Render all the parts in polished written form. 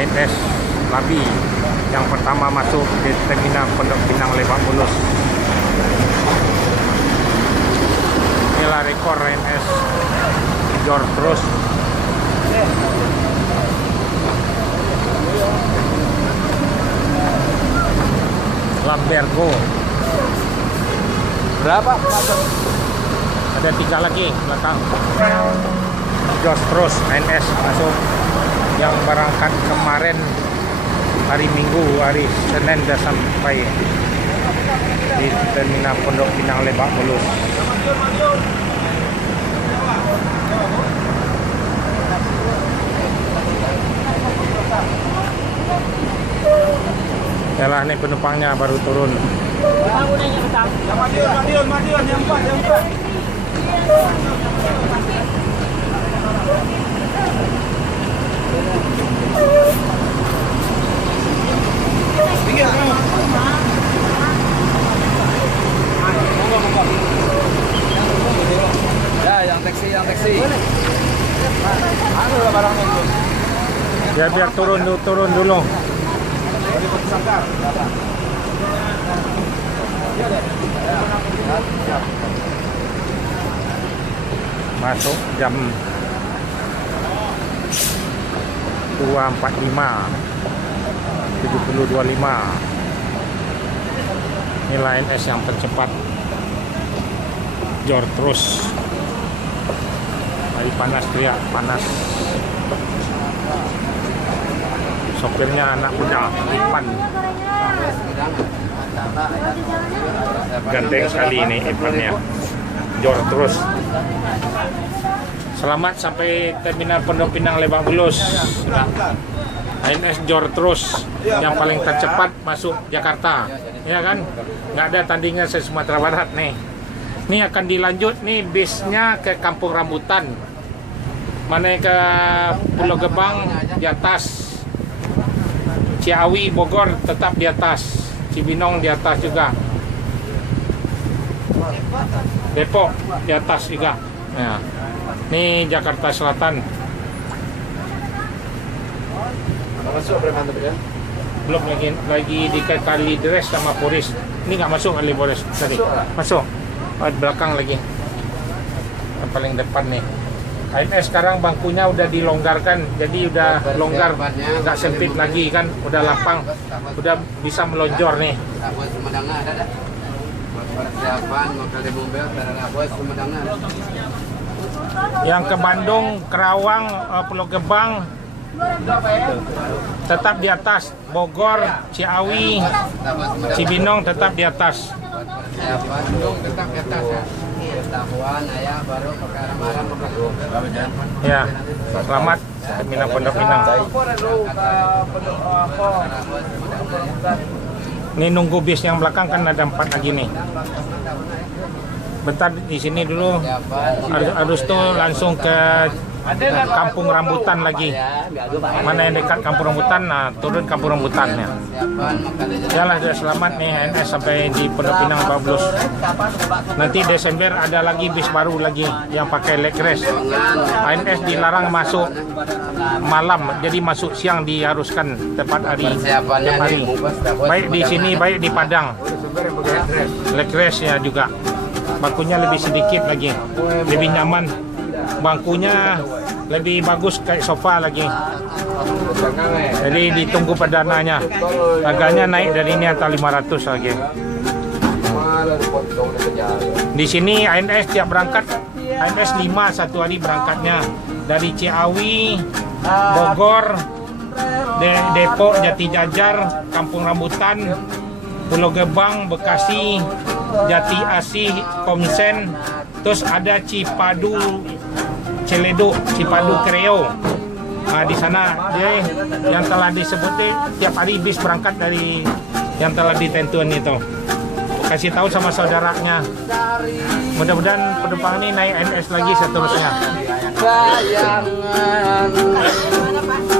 ANS Labi yang pertama masuk di terminal Pondok Pinang Lebak Bulus. Inilah rekor ANS Jor terus. Lambergo berapa? Ada 3 lagi belakang. Jos terus ANS masuk yang berangkat kemarin hari Minggu, hari Senin sudah sampai di terminal Pondok Pinang Lebak Bulus. Yalah, ini penumpangnya baru turun. Madiun, yang 4. Ya, yang taksi. Anu lah barangnya dulu. Ya biar turun dulu. Masuk jam 2.45 70.25. Nilai ANS yang tercepat Jor terus. Lagi panas teriak, panas. Sopirnya anak muda, Ipan. Ganteng sekali ini Ipannya. Jor terus. Selamat sampai terminal Pondok Pinang Lebak Bulus. ANS Jor terus yang paling tercepat masuk Jakarta, ya kan? Nggak ada tandingnya se Sumatera Barat nih. Ini akan dilanjut nih bisnya ke Kampung Rambutan. Mana ke Pulau Gebang di atas. Ciawi Bogor tetap di atas. Cibinong di atas juga. Depok di atas juga. Ya. Ini Jakarta Selatan. Masuk berapa ya? Belum lagi di Kalideres sama Polis. Ini nggak masuk Kalideres tadi. Masuk. Oh, di belakang lagi. Yang paling depan nih. ANS sekarang bangkunya udah dilonggarkan, jadi udah longgar, nggak sempit lagi kan, udah lapang, udah bisa melonjor nih. Yang ke Bandung, Kerawang, Pulau Gebang tetap di atas, Bogor, Ciawi, Cibinong tetap di atas. Bandung tetap di atas ya. Ya, selamat terminal Pondok Pinang. Ini nunggu bis yang belakang kan ada 4 lagi nih. Bentar di sini dulu. Harus tuh langsung ke Kampung Rambutan lagi. Mana yang dekat Kampung Rambutan, nah turun Kampung Rambutannya. Yalah, sudah selamat nih ANS sampai di Pondok Pinang Lebak Bulus. Nanti Desember ada lagi bis baru lagi yang pakai leg race. ANS dilarang masuk malam, jadi masuk siang diharuskan tepat hari. Baik di sini, baik di Padang. Leg race ya juga. Bangkunya lebih sedikit lagi, lebih nyaman. Bangkunya lebih bagus kayak sofa lagi. Jadi ditunggu perdananya. Harganya naik dari ini atau 500 lagi. Di sini ANS tiap berangkat, ANS 5 satu hari berangkatnya. Dari Ciawi, Bogor, Depok, Jati Jajar, Kampung Rambutan, Pulau Gebang, Bekasi, Jati Asih, Komsen, terus ada Cipadu, Ciledug, Cipadu Kreo. Nah, di sana dia yang telah disebut tiap hari bis berangkat dari yang telah ditentukan itu. Kasih tahu sama saudaranya. Mudah-mudahan penumpang ini naik ANS lagi seterusnya.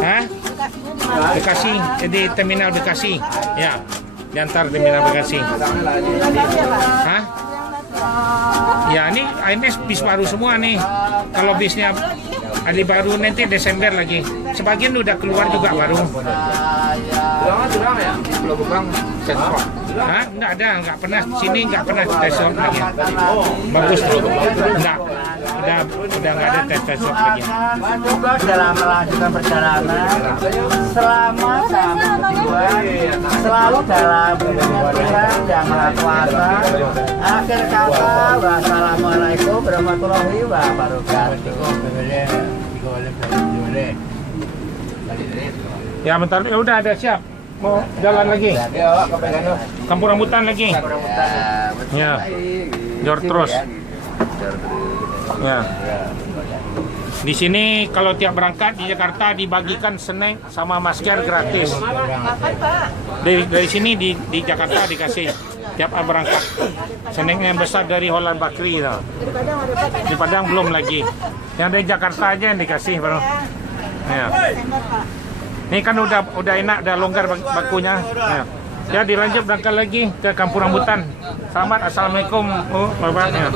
Hah? Bekasi, di terminal Bekasi. Ya, diantar terminal Bekasi. Hah? Ya, ini ANS bis baru semua nih. Kalau bisnya hari baru nanti Desember lagi. Sebagian udah keluar juga baru. Sudah ya? Belum bukan tes swab. Hah? Nggak pernah sini, nggak pernah tes swab lagi. Bagus tuh. Udah nggak ada tes swab lagi. Juga dalam melanjutkan perjalanan selama sampai tujuan selalu dalam Tuhan yang Maha Kuasa. Akhir kata, wassalamualaikum warahmatullahi wabarakatuh. Ya bentar, ya udah ada siap. Mau jalan lagi. Kampung Rambutan lagi. Ya. Jor terus. Ya. Di sini kalau tiap berangkat di Jakarta dibagikan snack sama masker gratis. Dari sini di Jakarta dikasih tiap berangkat. Snacknya yang besar dari Holland Bakery tau. Di Padang belum lagi. Yang dari Jakarta aja yang dikasih baru. Ya. Ini kan udah enak, udah longgar bakunya. Ya. Ya dilanjut berangkat lagi ke Kampung Rambutan. Selamat, assalamualaikum, Bapak. Ya.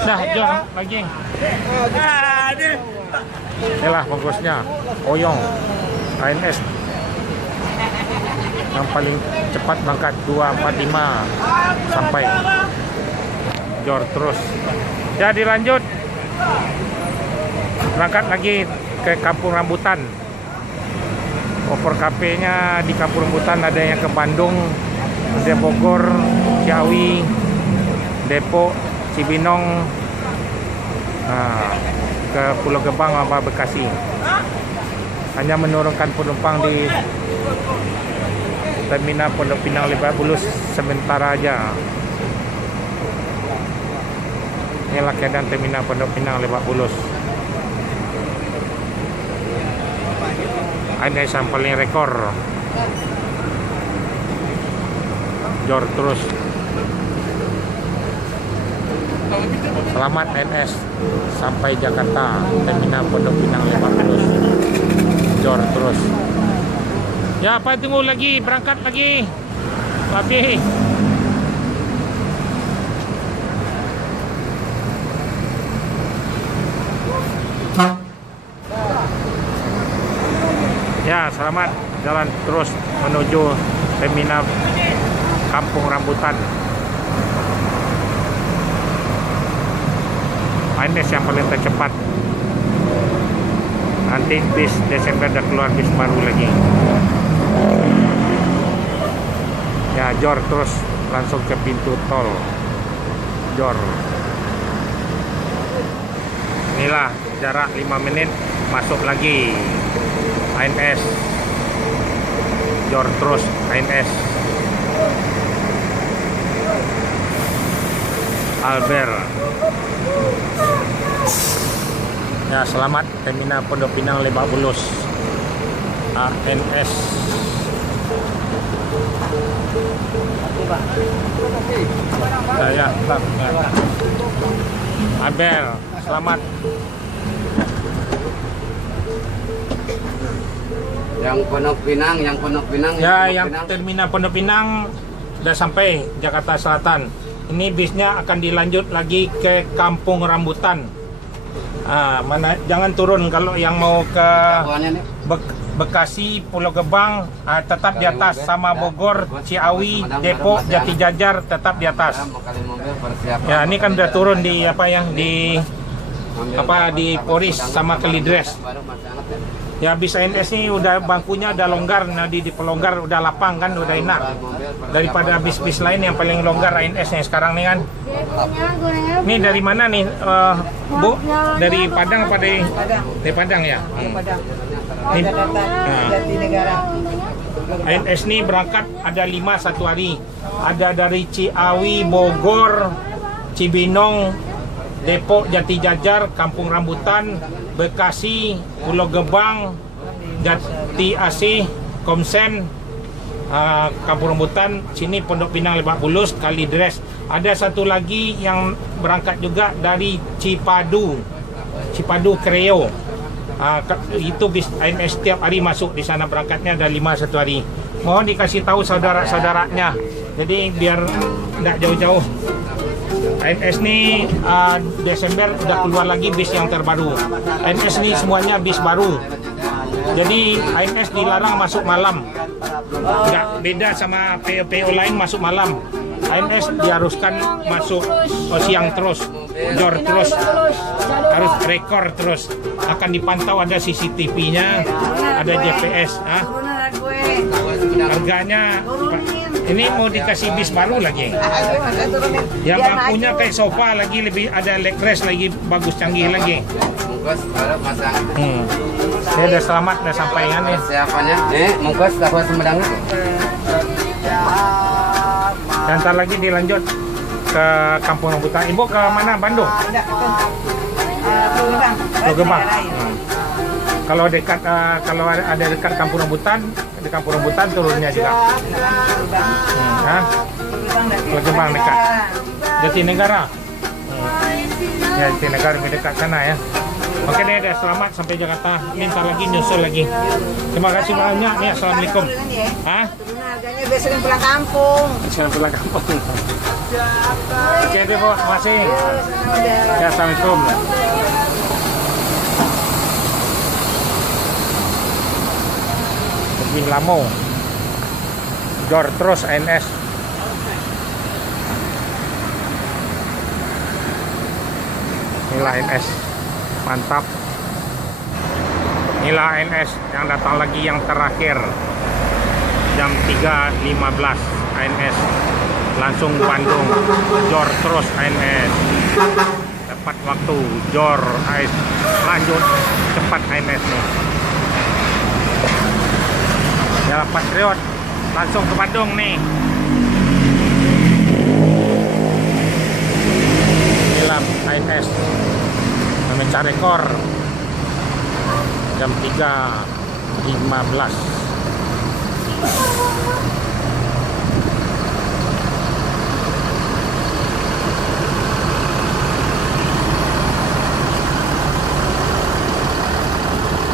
Nah, jom lagi. Inilah bungkusnya, Oyong, ANS. Yang paling cepat berangkat 245 sampai Jor terus. Ya dilanjut. Berangkat lagi ke Kampung Rambutan. Over KP-nya di Kampung Rambutan ada yang ke Bandung, ada Bogor, Ciawi, Depok, Cibinong, ke Pulau Gebang sama Bekasi. Hanya menurunkan penumpang di terminal Pondok Pinang Lebak Bulus sementara aja. Inilah keadaan terminal Pondok Pinang Lebak Bulus. Ada yang paling rekor. Jor terus. Selamat NS sampai Jakarta, terminal Pondok Pinang Lebak Bulus. Jor terus. Ya apa tunggu lagi, berangkat lagi. Tapi ya, selamat jalan terus menuju terminal Kampung Rambutan. ANS yang paling tercepat. Nanti bis Desember udah keluar bis baru lagi. Ya, Jor terus langsung ke pintu tol Jor. Inilah jarak 5 menit masuk lagi. ANS Jor terus ANS Albert. Ya, selamat terminal Pondok Pinang Lebak Bulus. ANS. Ya, Albert, selamat. Yang Pondok Pinang Ya, yang terminal Pondok Pinang udah sampai Jakarta Selatan. Ini bisnya akan dilanjut lagi ke Kampung Rambutan. Jangan turun kalau yang mau ke Bekasi, Pulau Gebang, tetap di atas, sama Bogor, Ciawi, Depok, Jati Jajar tetap di atas. Ya, ini kan udah turun di di Poris sama Kelidres. Ya, bis ANS ini udah bangkunya udah longgar, di pelonggar udah lapang kan, udah enak. Daripada bis-bis lain yang paling longgar ANS nya sekarang nih kan. Ini dari mana nih, Bu? Dari Padang apa dari Padang ya? Ini, ANS ini berangkat ada 5 satu hari. Ada dari Ciawi, Bogor, Cibinong, Depok, Jati Jajar, Kampung Rambutan, Bekasi, Pulau Gebang, Jati Asih, Komsen, Kampung Rambutan, sini Pondok Pinang Lebak Bulus, Kalidres. Ada satu lagi yang berangkat juga dari Cipadu Kreo. Itu bis ANS setiap hari masuk di sana, berangkatnya ada 5 satu hari. Mohon dikasih tahu saudara-saudaranya, jadi biar tidak jauh-jauh. ANS nih Desember udah keluar lagi bis yang terbaru. ANS nih semuanya bis baru. Jadi ANS dilarang masuk malam. Nggak beda sama PO lain masuk malam. ANS diharuskan masuk siang terus, jor terus, harus rekor terus. Akan dipantau, ada CCTV-nya, ada GPS. Harganya ini mau dikasih bis baru lagi. Yang bangkunya kayak sofa lagi, lebih ada leg rest lagi, bagus canggih lagi. Saya udah selamat, udah sampai kan nih. Siapanya? Mungkus dapat semedangnya. Dan ntar lagi dilanjut ke Kampung Rambutan. Ibu ke mana? Bandung? Ke Gebang. Kalau dekat, kalau ada dekat Kampung Rambutan, di Kampung Rambutan turunnya juga. Ke Gebang dekat. Jatinegara. Ya, Jatinegara lebih dekat sana ya. Oke deh, udah selamat sampai Jakarta. Minta lagi, nyusul lagi. Terima kasih banyak nih. Assalamualaikum. Hah? Harganya biar sering pulang kampung. Sering pulang kampung. Oke deh, Bu. Terima kasih. Ya, Assalamualaikum. Lebih lama. Jor terus ANS. Inilah ANS. Mantap. Inilah ANS yang datang lagi yang terakhir. Jam 3.15 ANS. Langsung Bandung. Jor terus ANS. Tepat waktu. Jor ANS. Lanjut cepat ANS nih. Ya Patriot. Langsung ke Bandung nih. Inilah ANS. Memecah rekor jam 3.15.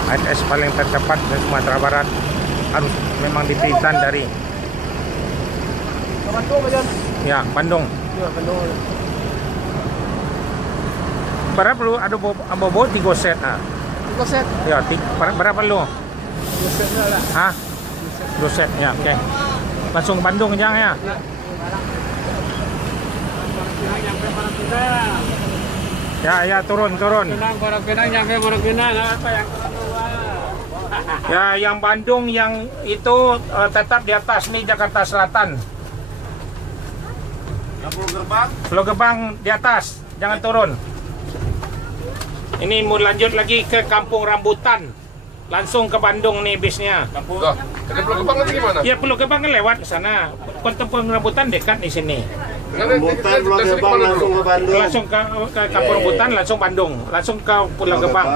ANS paling tercepat di Sumatera Barat, harus memang dipintan dari ya Bandung. Berapa perlu ada bobo 3 set ah. 3 set. Ya, berapa lu? 2 set lah. Hah? 2 set ya, oke. Langsung Bandung aja ya. Ya, turun. Pinang nyampe Pinang apa yang Ya, yang Bandung yang itu tetap di atas nih Jakarta Selatan. Pulau Gebang di atas, jangan turun. Ini mau lanjut lagi ke Kampung Rambutan. Langsung ke Bandung nih bisnya. Ada Pulau Gebang lagi gimana? Ya Pulau Gebang kan lewat ke sana. Kampung Rambutan dekat di sini. Rambutan, Pulau Gebang langsung ke Bandung. Langsung ke Kampung Rambutan, langsung Bandung. Langsung ke Pulau Gebang.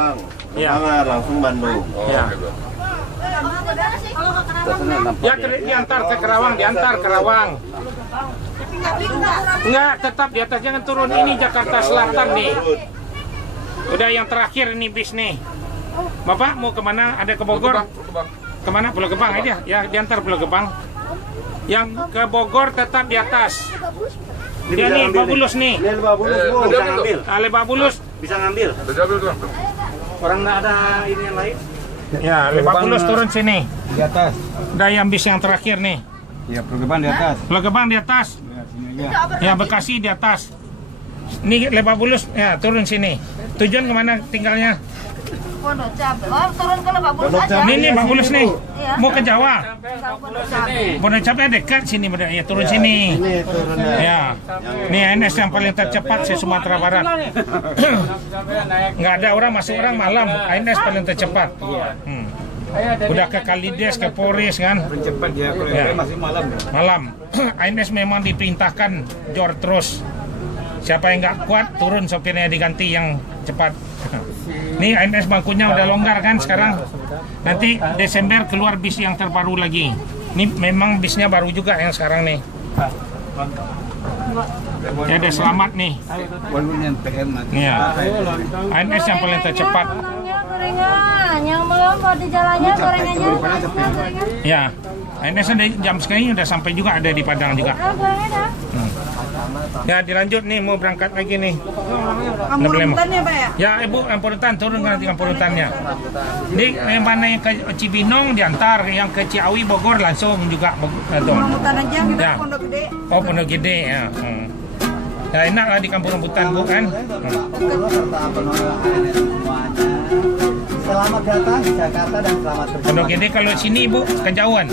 Ya. Langsung Bandung. Ya. Ya diantar ke Kerawang, diantar Kerawang. Enggak, tetap di atas, jangan turun. Ini Jakarta Selatan nih. Udah yang terakhir nih bis nih. Bapak mau kemana? Ada ke Bogor? Kemana? Pulau Gebang aja. Ya diantar Pulau Gebang. Yang ke Bogor tetap di atas. Dia nih Babulus nih. Ini Babulus, Bu. Bisa ngambil. Babulus. Bisa ngambil. Orang nggak ada ini yang lain. Ya, Babulus turun sini. di atas. Udah yang bis yang terakhir nih. Ya, Pulau Gebang di atas. Pulau Gebang di atas. Ya, sini aja. Ya, Bekasi di atas. Ini Lebabulus, ya turun sini. Tujuan kemana tinggalnya? Pondok Cabe. Oh, turun ke Lebabulus aja. Ini Babulus nih. Iya. Mau ke Jawa. Pondok Cabe. Pondok Cabe dekat sini, ya turun sini. Ini turunnya. Ya. Ini ANS yang paling tercepat se Sumatera Barat. Nggak ada orang masuk orang malam. ANS paling tercepat. Udah ke Kalides, ke Polres kan. Cepat ya, kalau Ya. masih malam ya. Malam. ANS memang diperintahkan jor terus. Siapa yang nggak kuat turun, sopirnya diganti yang cepat. Nih ANS bangkunya udah longgar kan sekarang. Nanti Desember keluar bis yang terbaru lagi. Ini memang bisnya baru juga yang sekarang nih. Ya udah selamat nih. Walaupun yang PM nanti. Iya. ANS yang paling tercepat. Gorengan, yang belum mau di jalannya gorengannya. Gorengan. Ya. ANS ada jam segini udah sampai juga, ada di Padang juga. Gorengan dah. Ya dilanjut nih, mau berangkat lagi nih. Kampung rambutannya Pak ya? Ya ibu, kampung rambutan turun nanti kampung rambutannya. Ini yang mana yang ke Cibinong diantar, yang ke Ciawi Bogor langsung juga. Kampung rambutan aja kita Ya. Pondok Gede. Oh Pondok Gede ya. Ya enak lah di kampung rambutan bu kan. Selamat datang di Jakarta dan selamat berjumpa. Pondok Gede kalau sini bu kejauhan.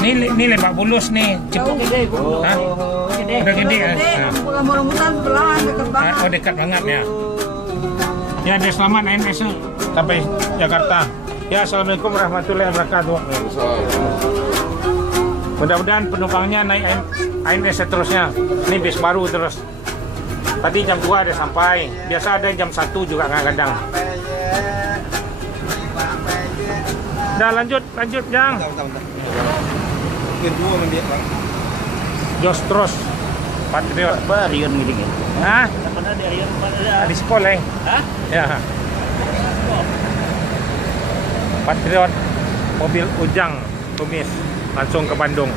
Ini Lebak Bulus nih. Jauh gede Bu. Hah? Pondok Gede ya. Nah. Kampung rambutan sebelahan dekat banget. Oh dekat banget ya. Ya dia selamat ANS sampai Jakarta. Ya assalamualaikum warahmatullahi wabarakatuh. Mudah-mudahan penumpangnya naik ANS seterusnya. Ini bis baru terus. Tadi jam 2 ada sampai. Biasa ada jam 1 juga kadang-kadang. Dah lanjut Jang. Jos terus. Patriot. Barion gini. Hah? Pernah di Arion Di sekolah ya? Hah? Ya. Patriot mobil Ujang tumis langsung ke Bandung.